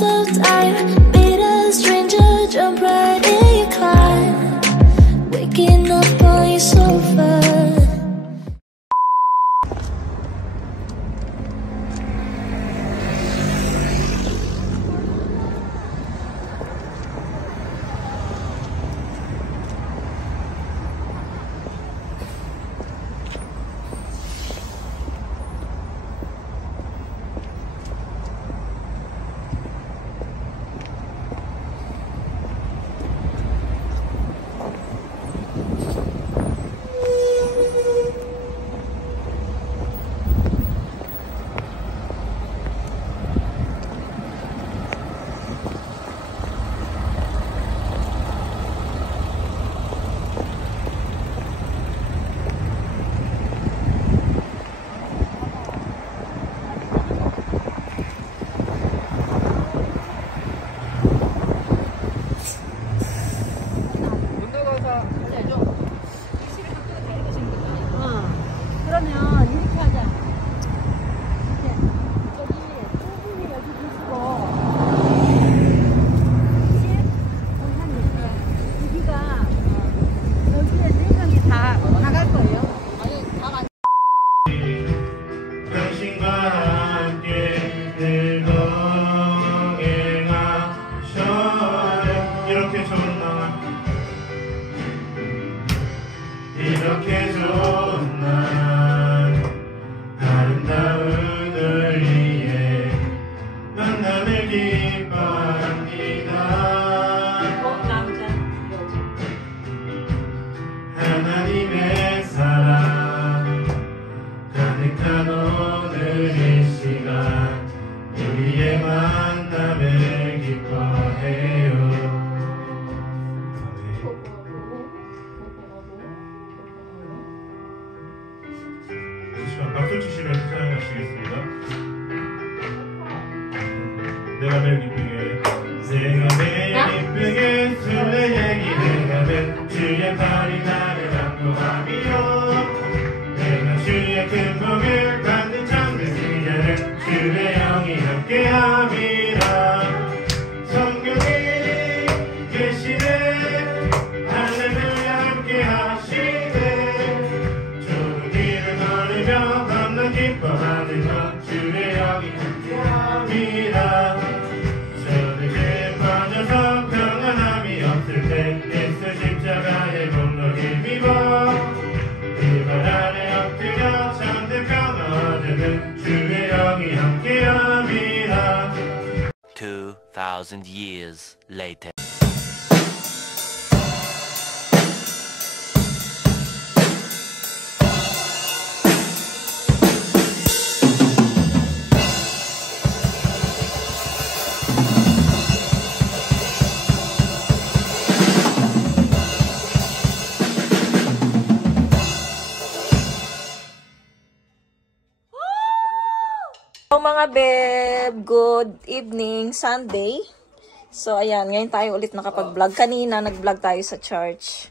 most of time. Meet a stranger, jump right in your climb. Waking up on your sofa. 이렇게 좋은 날 아름다운 우리의 만남을 기뻐합니다. 하나님의 사랑 가득한 오늘 이 시간 우리의 만남을 기뻐해요. 박수 치시면서 사용하시겠습니다. 내가 매일 기쁘게 내가 매일 기쁘게 주의 얘기 내가 매일 주의 팔이 나를 안고하며 내가 주의 큰 복을 받는 참된 승자를 주의 영이 함께함이라. 성령이 계시네 할렐루야 함께하시네. 기뻐하는 것 주의 영이 함께함이라. 저는 죄에 빠져서 평안함이 없을 때 예수 십자가의 목록을 힘입어 그 발 아래 엎드려 참된 평화 얻으면 주의 영이 함께함이라. 2000 years later. Mga beb, good evening, Sunday. So, ayan, ngayon tayo ulit nakapag-vlog. Kanina, nag-vlog tayo sa church.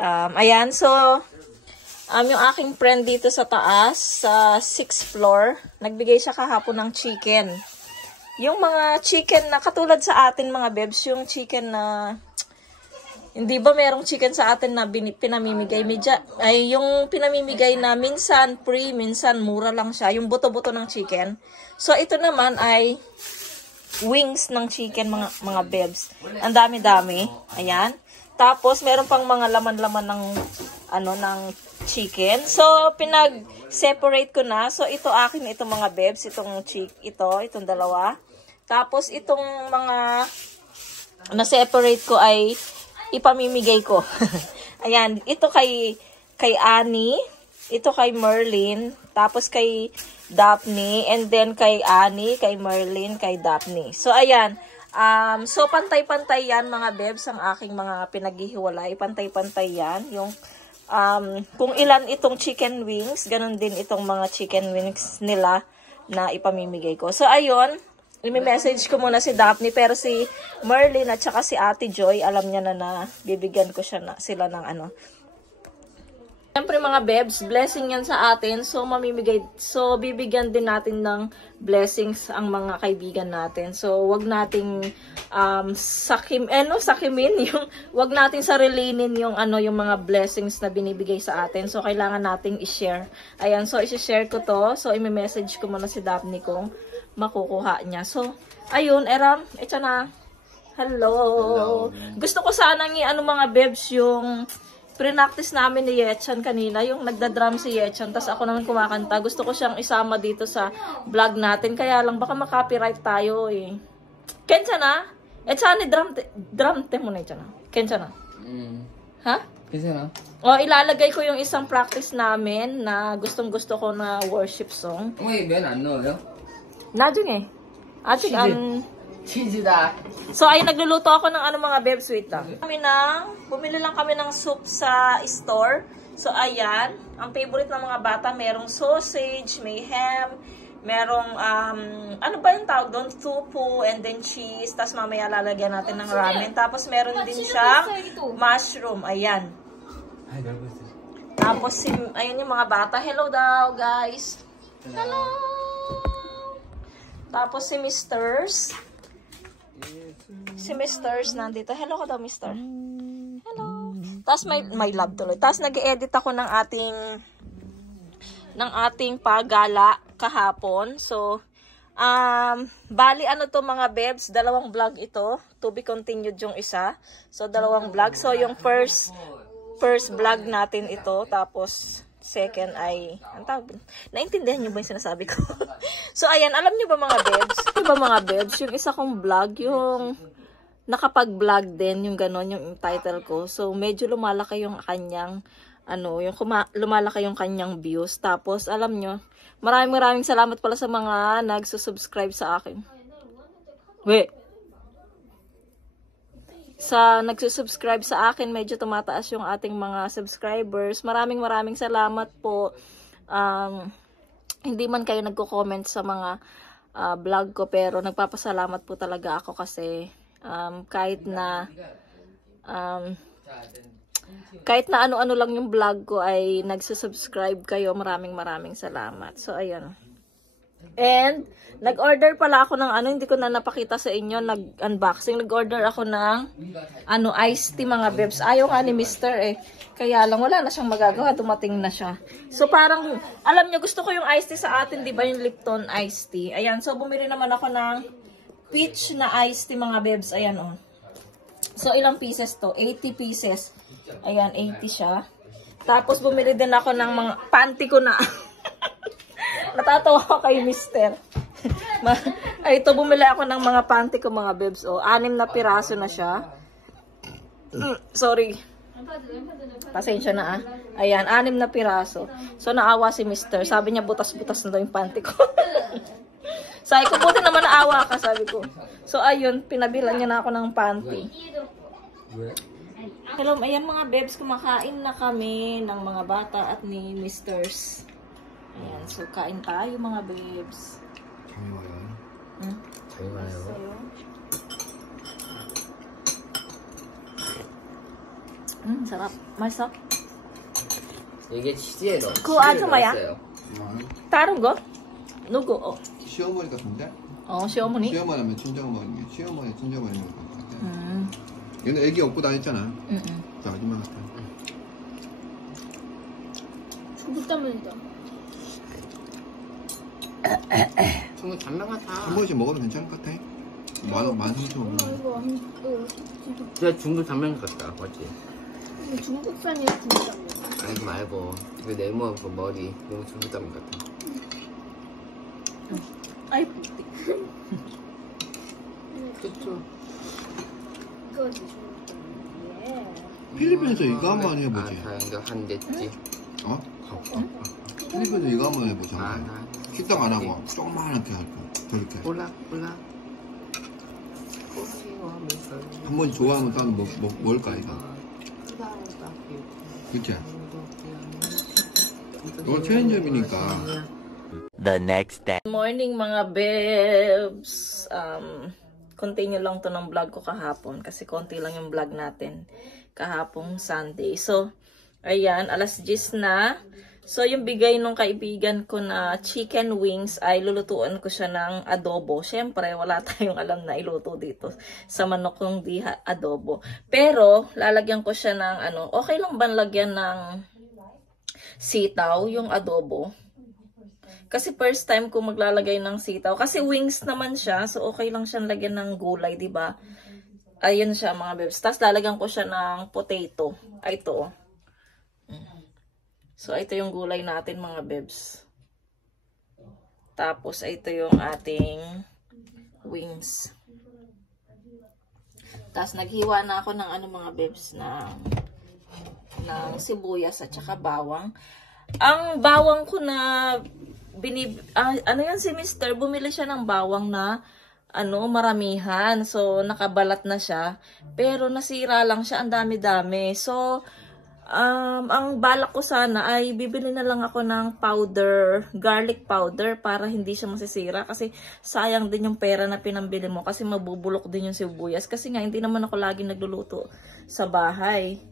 Ayan, so, yung aking friend dito sa taas, sa 6th floor, nagbigay siya kahapon ng chicken. Yung mga chicken na, katulad sa atin mga bebs, yung chicken na, hindi ba merong chicken sa atin na pinamimigay? Yung pinamimigay na minsan free, minsan mura lang siya. Yung buto-buto ng chicken. So, ito naman ay wings ng chicken, mga bebs. Ang dami-dami. Ayan. Tapos, meron pang mga laman-laman ng chicken. So, pinag-separate ko na. So, ito akin, itong mga bebs. Itong dalawa. Tapos, itong mga na-separate ko ay ipamimigay ko. Ayan, ito kay Annie, ito kay Merlin, tapos kay Daphne, and then kay Annie, kay Merlin, kay Daphne. So, ayan. So, pantay-pantay yan, mga bebs, ang aking mga pinaghihiwalay. Pantay-pantay yan. Yung, kung ilan itong chicken wings, ganun din itong mga chicken wings nila na ipamimigay ko. So, ayun. I-message ko muna si Daphne, pero si Merlin at saka si Ate Joy, alam niya na bibigyan ko sila ng Siyempre mga bebs, blessing yan sa atin. So bibigyan din natin ng blessings ang mga kaibigan natin. So wag nating sakimin yung wag nating sarilinin yung yung mga blessings na binibigay sa atin. So kailangan nating i-share. Ayan, so i-share ko to. So i-message ko muna si Daphne kung makukuha niya. So ayun, Eram, ito na. Hello. Gusto ko sanang mga bebs yung pre-practice namin ni Yetchan kanina, yung nagda-drum si Yetchan, tas ako naman kumakanta. Gusto ko siyang isama dito sa vlog natin, kaya lang baka makopyright tayo eh. Kensa na? Etsa ni drum te mo na ito na. Kensa na? Ha? Kensa na? O, ilalagay ko yung isang practice namin na gustong-gusto ko na worship song. Uy, Ben, ano yun? Nadyong eh. Ating Cheesy da. So, ay nagluluto ako ng mga bebs, wait lang. Bumili lang kami ng soup sa store. So, ayan. Ang favorite ng mga bata, merong sausage, may ham, merong, ano ba yung tawag doon? Tupu, and then cheese. Tapos mamaya lalagyan natin ng ramen. Tapos meron din siyang mushroom. Ayan. Tapos, ayun yung mga bata. Hello daw, guys. Hello! Tapos si Misters. Si Misters nandito. Hello ka daw, Mister. Hello. Tapos may love tuloy. Tapos nag-edit ako ng ating paggala kahapon. So, bali to mga bebs, dalawang vlog ito. To be continued yung isa. So, dalawang vlog. So, yung first vlog natin ito. Tapos, second ay, naintindihan niyo ba yung sinasabi ko? So, ayan, alam niyo ba mga bebs? Yung isa kong vlog, yung nakapag-vlog din, yung ganon, yung title ko. So, medyo lumalaki yung kanyang, lumalaki yung kanyang views. Tapos, alam nyo, maraming salamat pala sa mga nagsusubscribe sa akin. Sa nagsusubscribe sa akin, medyo tumataas yung ating mga subscribers. Maraming salamat po. Hindi man kayo nagko-comment sa mga vlog ko, pero nagpapasalamat po talaga ako kasi kahit na ano-ano lang yung vlog ko ay nagsusubscribe kayo. Maraming salamat. So, ayun. And, nag-order pala ako ng hindi ko na napakita sa inyo, nag-unboxing. Nag-order ako ng, iced tea mga bebs. Ayaw nga ni Mister eh. Kaya lang, wala na siyang magagawa. Dumating na siya. So, parang, alam nyo, gusto ko yung iced tea sa atin, di ba? Yung Lipton iced tea. Ayan, so, bumili naman ako ng peach na iced tea mga bebs. Ayan, oh. So, ilang pieces to? 80 pieces. Ayan, 80 siya. Tapos, bumili din ako ng mga panty ko na. Natatawa ako kay Mister. Ito, bumili ako ng mga panty ko mga bebs. O, 6 na piraso na siya. Sorry. Pasensya na Ayan, 6 na piraso. So, naawa si Mister. Sabi niya, butas-butas na daw yung panty ko. Sabi ko, buti naman naawa ka, sabi ko. So, ayun, pinabilan niya na ako ng panty. Hello, ayan mga bebs, kumakain na kami ng mga bata at ni Misters. Ayan, so kain tayo mga babes. 잘 가요. sarap. 맛있어? 이게 치즈에 넣어. 그거 아줌마야? 다른 거? 누구? 시어머니 같은데? 시어머니? 시어머니면 친정어머니. 시어머니 친정어머니 먹을 것 같아. 얘는 애기 업고 다녔잖아. 저 아줌마 같아. 중국 때문이다. 중국 단면 같아. 한 번씩 먹어도 괜찮을 것 같아. 13,000원. 이거 진짜 중국 단면 같다, 맞지? 이거 중국산이야 진짜. 아니 말고 그 네모 그 머리 너무 중국 단면 같아. 아이, 좋죠. 이거 예. 필리핀에서 이거 한번 해보지. 아, 이거 한 됐지. 어? 필리핀에서 이거 한번 해보자. 아, 식당 안 하고 조그만하게 할 거. 저렇게. 몰라. 한 번 좋아하면 딱 먹을까 이거. 그치? 이거 체인점이니까. The next day. Good morning mga bebs. Continue lang to ng vlog ko kahapon kasi konti lang yung vlog natin kahapong Sunday. So, Ayan, alas 10 na. So, yung bigay nung kaibigan ko na chicken wings ay lulutuan ko siya ng adobo. Siyempre, wala tayong alam na iluto dito sa manok kung di adobo. Pero, lalagyan ko siya ng ano, okay lang ba lagyan ng sitaw yung adobo? Kasi first time ko maglalagay ng sitaw. Kasi wings naman siya, so okay lang siyang lagyan ng gulay, di ba? Ayun siya mga bebs. Tapos lalagyan ko siya ng potato. Ay, ito. So, ito yung gulay natin mga bebs. Tapos, ito yung ating wings. Tapos, naghiwa na ako ng ano mga bebs, ng sibuyas at saka bawang. Ang bawang ko na ano yan si Mr. Bumili siya ng bawang na maramihan. So, nakabalat na siya. Pero, nasira lang siya. Ang dami-dami. So, ang balak ko sana ay bibili na lang ako ng powder, garlic powder para hindi siya masisira kasi sayang din yung pera na pinambili mo kasi mabubulok din yung sibuyas kasi nga hindi naman ako lagi nagluluto sa bahay.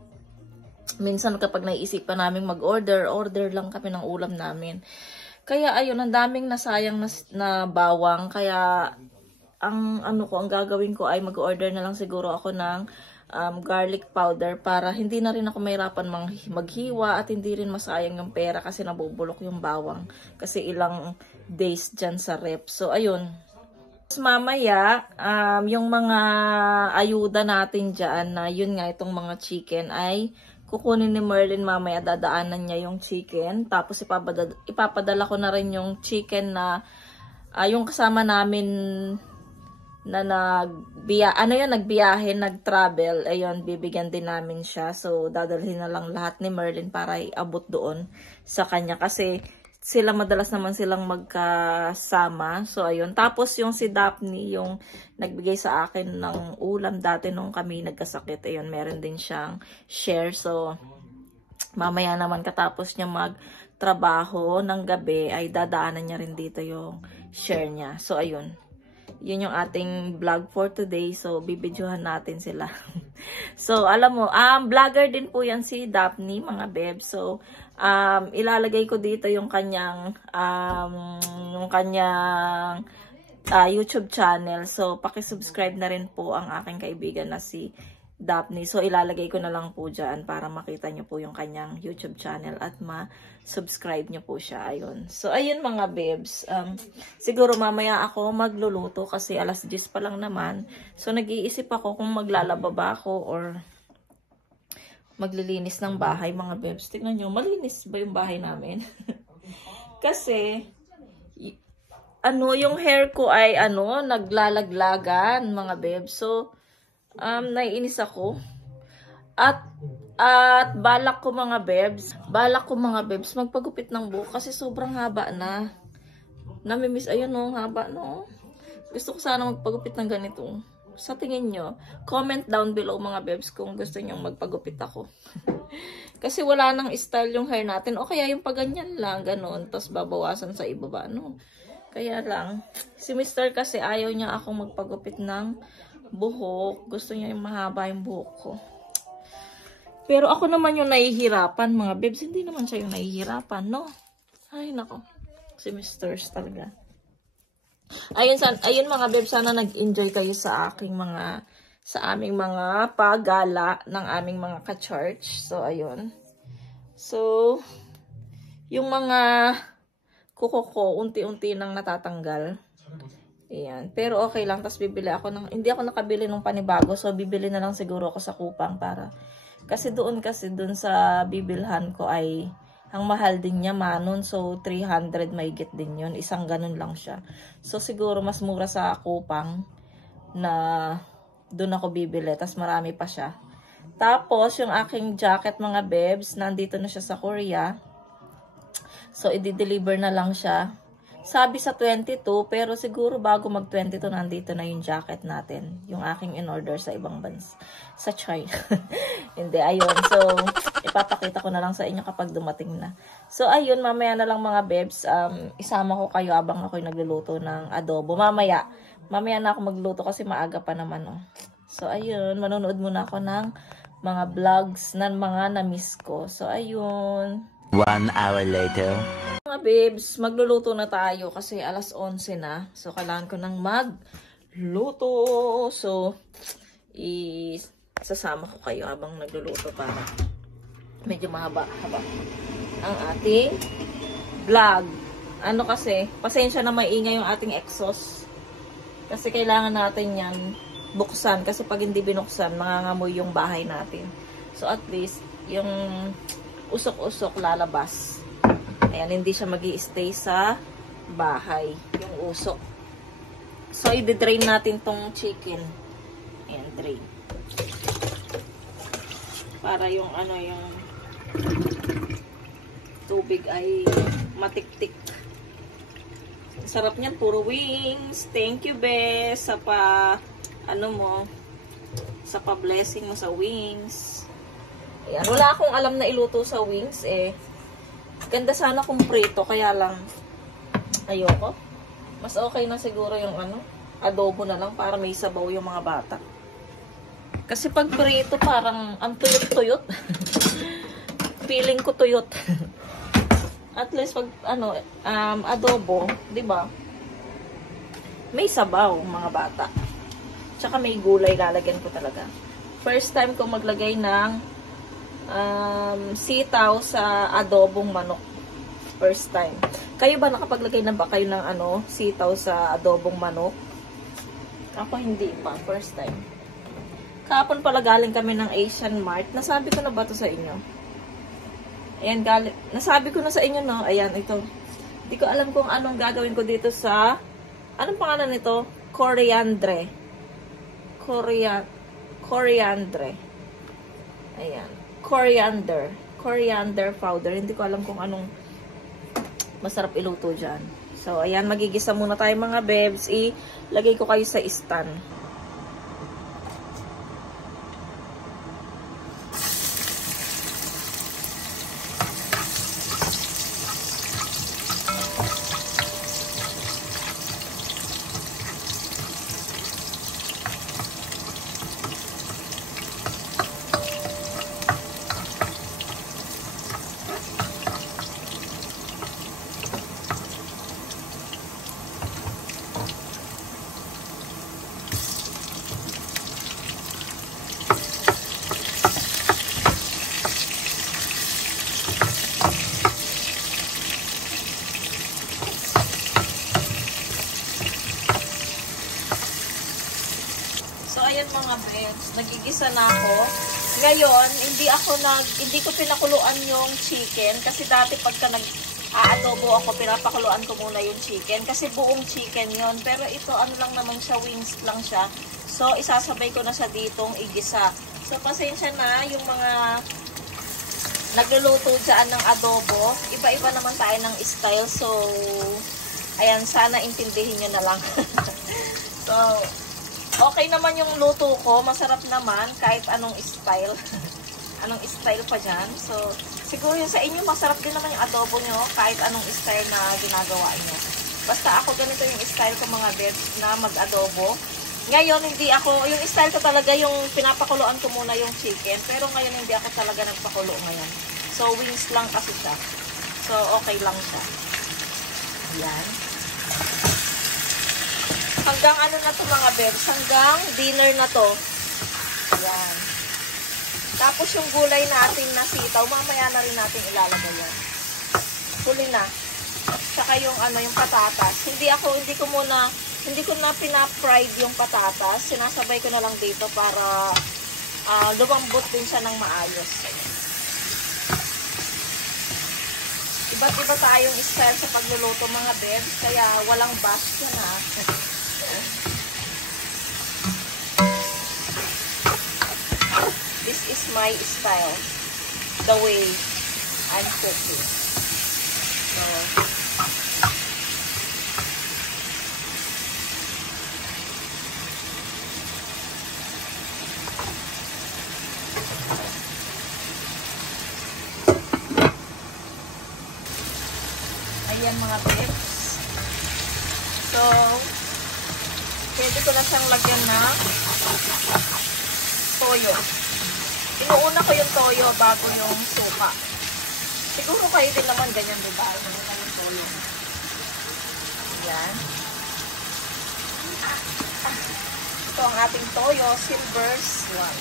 Minsan kapag naiisipan namin mag-order, order lang kami ng ulam namin. Kaya ayun, ang daming nasayang na bawang kaya ang gagawin ko ay mag-order na lang siguro ako ng garlic powder para hindi na rin ako mahirapan maghiwa at hindi rin masayang yung pera kasi nabubulok yung bawang kasi ilang days dyan sa rep. So, ayun. Mamaya, yung mga ayuda natin dyan na yun nga itong mga chicken ay kukunin ni Merlin mamaya, dadaanan niya yung chicken. Tapos ipapadala ko na rin yung chicken na yung kasama namin na nagbiyahe, nag-travel, ayun, bibigyan din namin siya. So, dadalhin na lang lahat ni Merlin para iabot doon sa kanya. Kasi, sila madalas naman silang magkasama. So, ayun. Tapos, yung si Daphne, yung nagbigay sa akin ng ulam dati nung kami nagkasakit. Ayun, meron din siyang share. So, mamaya naman katapos niya magtrabaho ng gabi, ay dadaanan niya rin dito yung share niya. So, ayun. Yun yung ating vlog for today. So, bibidyohan natin sila. So, alam mo, vlogger din po yan si Daphne, mga beb. So, ilalagay ko dito yung kanyang YouTube channel. So, pakisubscribe na rin po ang aking kaibigan na si Daphne. So, ilalagay ko na lang po dyan para makita nyo po yung kanyang YouTube channel at ma-subscribe nyo po siya. Ayun. So, ayun mga bebs. Siguro mamaya ako magluluto kasi alas 10 pa lang naman. So, nag-iisip ako kung maglalaba ba ako or maglilinis ng bahay mga bebs. Tingnan nyo, malinis ba yung bahay namin? Kasi, yung hair ko ay naglalaglagan mga bebs. So, naiinis ako. At balak ko mga bebs, magpagupit ng buhok kasi sobrang haba na. Namimiss, ayun haba no. Gusto ko sana magpagupit ng ganito. Sa tingin nyo, comment down below mga bebs kung gusto nyo magpagupit ako. Kasi wala nang style yung hair natin. O kaya yung paganyan lang, ganun. Tapos babawasan sa ibaba, no. Kaya lang, si Mr. kasi ayaw niya akong magpagupit ng buhok. Gusto niya yung mahaba yung buhok ko. Pero ako naman yung nahihirapan, mga bebs. Hindi naman siya yung nahihirapan, no? Ay, nako. Si Mr. talaga. Ayun mga bebs, sana nag-enjoy kayo sa aming mga paggala ng aming mga ka-church. So, ayun. So, yung mga kuko ko, unti-unti nang natatanggal. Ayan. Pero okay lang. Tapos bibili ako hindi ako nakabili ng panibago. So, bibili na lang siguro ako sa Kupang para. Kasi doon sa bibilhan ko ay ang mahal din niya manon. So, 300 mahigit din yun. Isang ganun lang siya. So, siguro mas mura sa Kupang na doon ako bibili. Tapos marami pa siya. Tapos, yung aking jacket mga bebs, nandito na siya sa Korea. So, i-deliver na lang siya. Sabi sa 22, pero siguro bago mag-22, nandito na yung jacket natin. Yung aking in-order sa ibang bansa. Sa China. Hindi, ayun. So, ipapakita ko na lang sa inyo kapag dumating na. So, ayun, mamaya na lang mga bebs. Isama ko kayo abang ako'y nagluluto ng adobo. Mamaya na ako magluto kasi maaga pa naman. Oh. So, ayun, manonood muna ako ng mga vlogs na mga na-miss ko. So, ayun. 1 hour later. Mga babes, magluluto na tayo kasi alas 11 na. So, kailangan ko nang magluto. So, sasama ko kayo habang nagluluto para medyo mahaba-haba ang ating vlog. Ano kasi, pasensya na maingay yung ating exhaust. Kasi kailangan natin yan buksan. Kasi pag hindi binuksan, mangangamoy yung bahay natin. So at least, yung usok-usok lalabas. Ayan, hindi siya magi-stay sa bahay. Yung usok. So, i-drain natin tong chicken. Ayan, drain. Para yung ano, yung tubig ay matiktik. Sarap niyan, puro wings. Thank you, Bes, sa sa pa-blessing mo sa wings. Ayan, wala akong alam na iluto sa wings eh. Ganda sana kung prito, kaya lang ayoko. Mas okay na siguro yung adobo na lang para may sabaw yung mga bata. Kasi pag prito parang ang tuyot-tuyot. Feeling ko tuyot. At least pag adobo, 'di ba? May sabaw mga bata. Tsaka may gulay lalagyan ko talaga. First time ko maglagay ng sitaw sa adobong manok. First time. Kayo ba nakapaglagay na ba kayo ng sitaw sa adobong manok? Ako hindi pa, first time. Kahapon pala galing kami ng Asian Mart. Nasabi ko na ba 'to sa inyo? Ayan, nasabi ko na sa inyo, no? Ayan, ito. Hindi ko alam kung anong gagawin ko dito sa... Anong pangalan nito? Coriandre. Coriandre. Ayan. Coriander powder. Hindi ko alam kung anong masarap iluto dyan. So, ayan, magigisa muna tayo mga bebs. Ilagay ko kayo sa stand. Ayan mga friends, nagigisa na ako. Ngayon, hindi ko pinakuluan yung chicken kasi dati pagka nag-aadobo ako, pinapakuluan ko muna yung chicken kasi buong chicken yon. Pero ito lang naman siya, wings lang siya. So, isasabay ko na siya ditong igisa. So, pasensya na yung mga nagluluto dyan ng adobo. Iba-iba naman tayo ng style. So, ayan, sana intindihin nyo na lang. So, okay naman yung luto ko. Masarap naman kahit anong style. Anong style pa dyan. So, siguro yung sa inyo masarap din naman yung adobo nyo kahit anong style na ginagawa nyo. Basta ako ganito yung style ko mga bebs na mag-adobo. Ngayon, hindi ako, yung style ko talaga yung pinapakuluan ko muna yung chicken. Pero ngayon, hindi ako talaga nagpakulo ngayon. So, wings lang kasi siya. So, okay lang siya. Yan. Hanggang ano na to mga bebs, hanggang dinner na to. Ayan. Tapos yung gulay natin na sitaw, mamaya na rin natin ilalagay yan. Huli na. Saka yung yung patatas. Hindi ko na pina-fried yung patatas. Sinasabay ko na lang dito para lumambot din siya ng maayos. Iba't iba tayong style sa pagluluto mga bebs, kaya walang bash yan ha. This is my style, the way I'm cooking. So, ayan mga bebs. So, pwede ko na siyang lagyan na toyo. Inuuna ko yung toyo bago yung suka. Siguro kayo din naman ganyan, diba? Inuuna yung toyo. Ayan. Ito ang ating toyo, silver swan.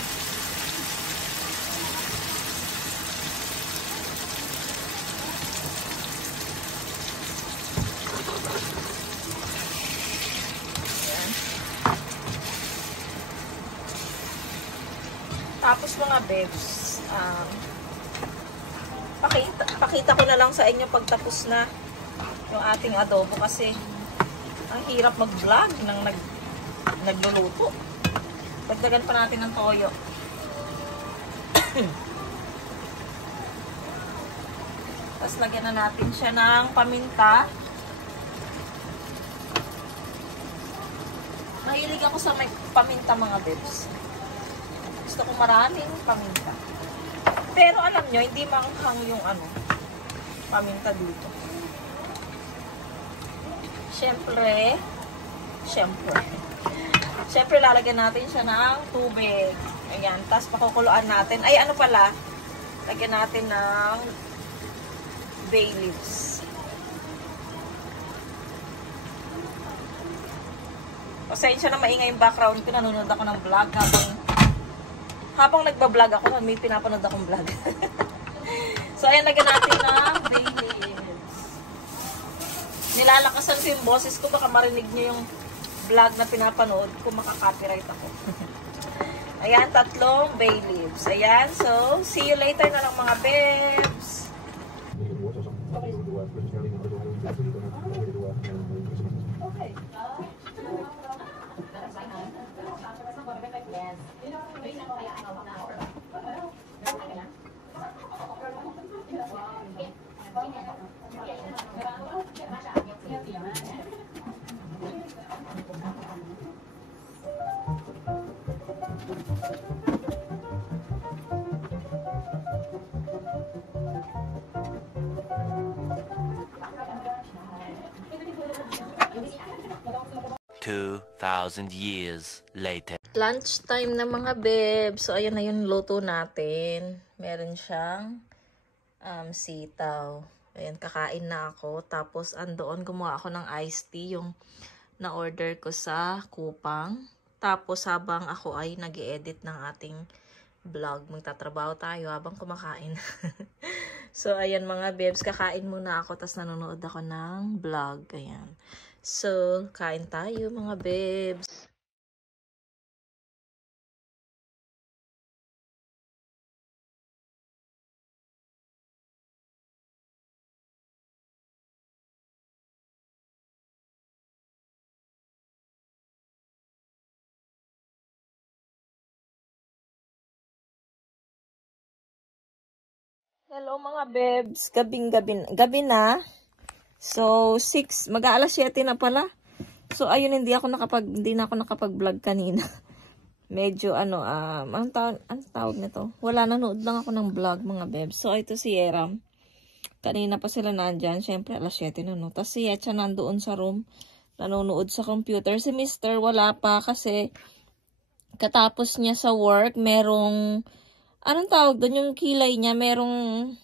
Tapos mga bebs, pakita ko na lang sa inyo pagtapos na yung ating adobo kasi ang hirap mag-vlog nang nagluluto. Dagdagan pa natin ng toyo. Tapos lagyan na natin siya ng paminta. Mahilig ako sa may paminta mga bebs. Gusto ko maraming paminta. Pero alam nyo, hindi manghang yung paminta dito. Siyempre, lalagyan natin siya ng tubig. Ayan, tapos pakukuluan natin. Ay, lagyan natin ng bay leaves. Pasensya na maingay yung background ko. Nanonood ako ng vlog habang nagbablog ako, may pinapanood akong vlog. So, ayan, lagyan natin ng bay leaves. Nilalakasan ko yung boses ko, baka marinig nyo yung vlog na pinapanood ko, makaka-copyright ako. Ayan, 3 bay leaves. Ayan, so, see you later na lang mga bebs. Okay. $2,000 years later. Lunch time na mga bebs. So, ayan na yung luto natin. Meron siyang sitaw. Ayan, kakain na ako. Tapos, andoon gumawa ako ng iced tea, yung na-order ko sa Kupang. Tapos, habang ako ay nag-i-edit ng ating vlog, magtatrabaho tayo habang kumakain. So, ayan mga bebs, kakain muna ako, tapos nanonood ako ng vlog. Ayan. So, kain tayo mga bebs. Hello mga bebs, gabi na. So, 6, mag-aalas 7 na pala. So, ayun, hindi na ako nakapag-vlog kanina. Medyo, ang tawag nito? Wala, nanood lang ako ng vlog, mga bebs. So, ito si Yeram. Kanina pa sila nandyan. Siyempre, alas 7 na, no? Tapos si Yecha nandoon sa room, nanonood sa computer. Si Mr. wala pa kasi katapos niya sa work, merong, anong tawag doon? Yung kilay niya, merong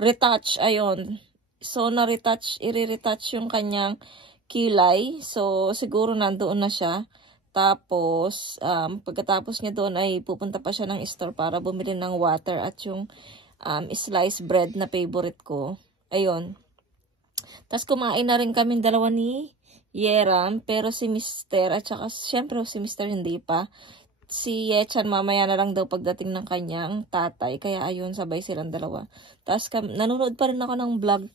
retouch, ayun. So, i-retouch yung kanyang kilay. So, siguro nandoon na siya. Tapos, pagkatapos niya doon ay pupunta pa siya ng store para bumili ng water at yung sliced bread na favorite ko. Ayun. Tapos, kumain na rin kami dalawa ni Yeram. Pero si Mr. at saka, syempre si Mr. hindi pa. Si Yechan mamaya na lang daw pagdating ng kanyang tatay. Kaya ayun, sabay silang dalawa. Tapos, nanonood pa rin ako ng vlog.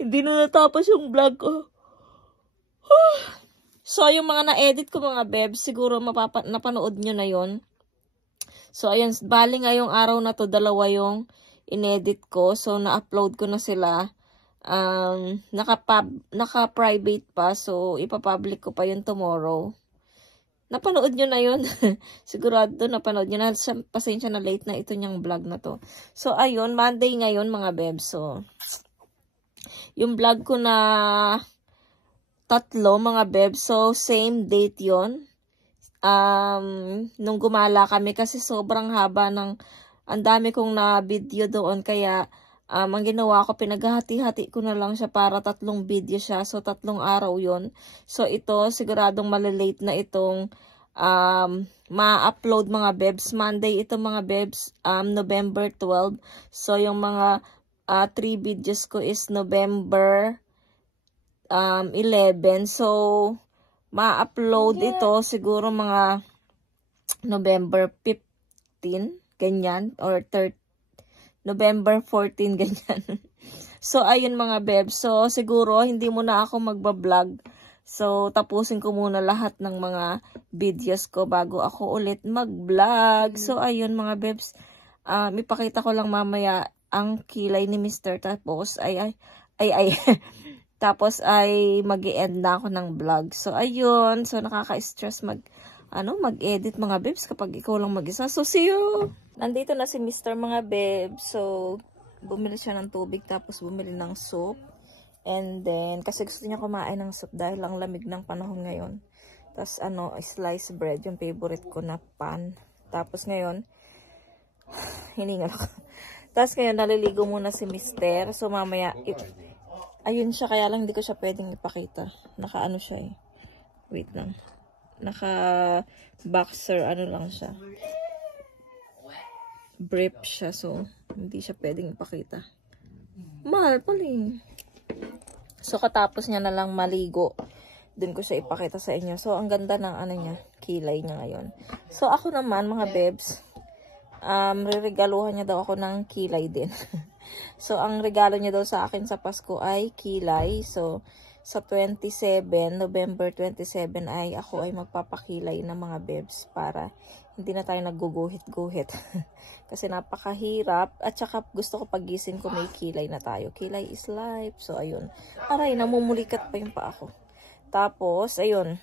Hindi na natapos yung vlog ko. So, yung mga na-edit ko mga bebs, siguro napanood nyo na yon. So, ayun, bali ngayong araw na to, 2 yung inedit ko. So, na-upload ko na sila. Naka-private pa. So, ipapublic ko pa yun tomorrow. Napanood nyo na yun. Sigurado napanood nyo na. Pasensya na late na ito niyang vlog na to. So, ayun, Monday ngayon mga bebs. So, yung vlog ko na 3 mga bebs. So, same date yon. nung gumala kami kasi sobrang haba ng ang dami kong na video doon kaya ang ginawa ko pinaghati-hati ko na lang siya para 3 video siya. So 3 araw 'yon. So ito siguradong malilate na itong ma-upload mga bebs. Monday ito mga bebs, November 12. So yung mga 3 videos ko is November 11. So ma-upload ito siguro mga November 15, ganyan, or November 14, ganyan. So, ayun mga bebs. So, siguro, hindi muna ako magbablog. So, tapusin ko muna lahat ng mga videos ko bago ako ulit mag-vlog. So, ayun mga bebs. Ipakita ko lang mamaya ang kilay ni Mr. Tapos, tapos ay mag-i-end na ako ng vlog. So, ayun. So, nakaka-stress mag-edit mga bebs kapag ikaw lang mag-isa. So, see you! Nandito na si Mr. mga bebs. So, bumili siya ng tubig tapos bumili ng soup. And then, kasi gusto niya kumain ng soup dahil ang lamig ng panahon ngayon. Tapos, sliced bread, yung favorite ko na pan. Tapos ngayon, hiningal ako. Tapos ngayon, naliligo muna si Mr. So, mamaya, ayun siya, kaya lang hindi ko siya pwedeng ipakita. Naka-ano siya eh. Wait lang. Naka-boxer, lang siya. Brief siya, so hindi siya pwedeng ipakita. Mahal pala eh. So, katapos niya na lang maligo, dun ko siya ipakita sa inyo. So, ang ganda ng niya, kilay niya ngayon. So, ako naman, mga bebs, reregaluhan niya daw ako ng kilay din. So, ang regalo niya daw sa akin sa Pasko ay kilay. So, sa November 27 ay ako ay magpapakilay ng mga bebs para hindi na tayo nagguguhit-guhit. Kasi napakahirap. At saka gusto ko pagising ko may kilay na tayo. Kilay is life. So, ayun. Aray, namumulikat pa yung paa ko. Tapos, ayun.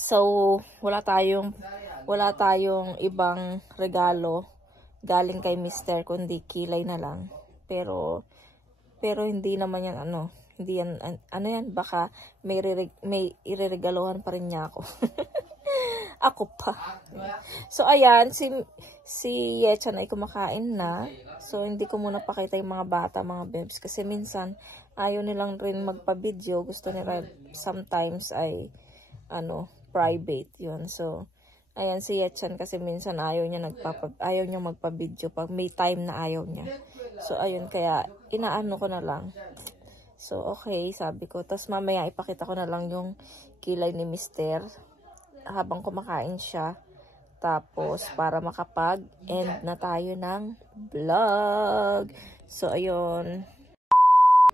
So, wala tayong ibang regalo galing kay Mr. kundi kilay na lang. Pero hindi naman yan hindi yan, yan, baka may ireregaluhan pa rin niya ako. Ako pa. So, ayan, si Yechan ay kumakain na. So, hindi ko muna pakita yung mga bata, mga bebs. Kasi minsan, ayaw nilang rin magpa-video. Gusto nila sometimes ay, private yun. So, ayan si Yechan kasi minsan ayaw niya magpa-video pag may time na ayaw niya. So, ayun, kaya inaano ko na lang. So, okay, sabi ko. Tapos mamaya ipakita ko na lang yung kilay ni Mr. habang kumakain siya. Tapos, para makapag-end na tayo ng vlog. So, ayun.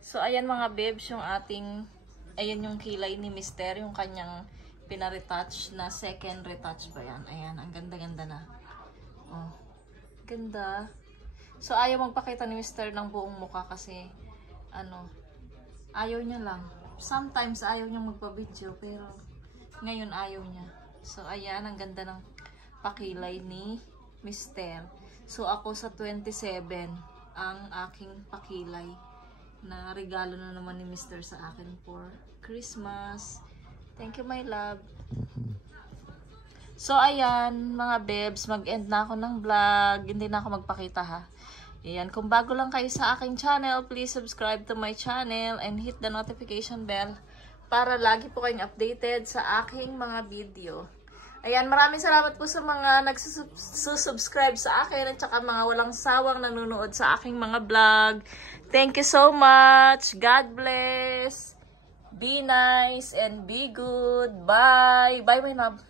So, ayan mga bebs, yung ayan yung kilay ni Mr. Yung kanyang pina-retouch na second retouch ba yan? Ayan, ang ganda-ganda na. Oh, ganda. So, ayaw magpakita ni Mr. ng buong mukha kasi, ayaw niya lang. Sometimes, ayaw niya magpa-video, pero ngayon ayaw niya. So, ayan, ang ganda ng pakilay ni Mr. So, ako sa 27, ang aking pakilay na regalo na naman ni Mr. sa akin for Christmas. Thank you, my love. So, ayan, mga bebs, mag-end na ako ng vlog. Hindi na ako magpakita, ha. Ayan, kung bago lang kayo sa aking channel, please subscribe to my channel and hit the notification bell para lagi po kayong updated sa aking mga video. Ayan, maraming salamat po sa mga nagsusubscribe sa akin at saka mga walang sawang nanonood sa aking mga vlog. Thank you so much. God bless. Be nice and be good. Bye. Bye, my love.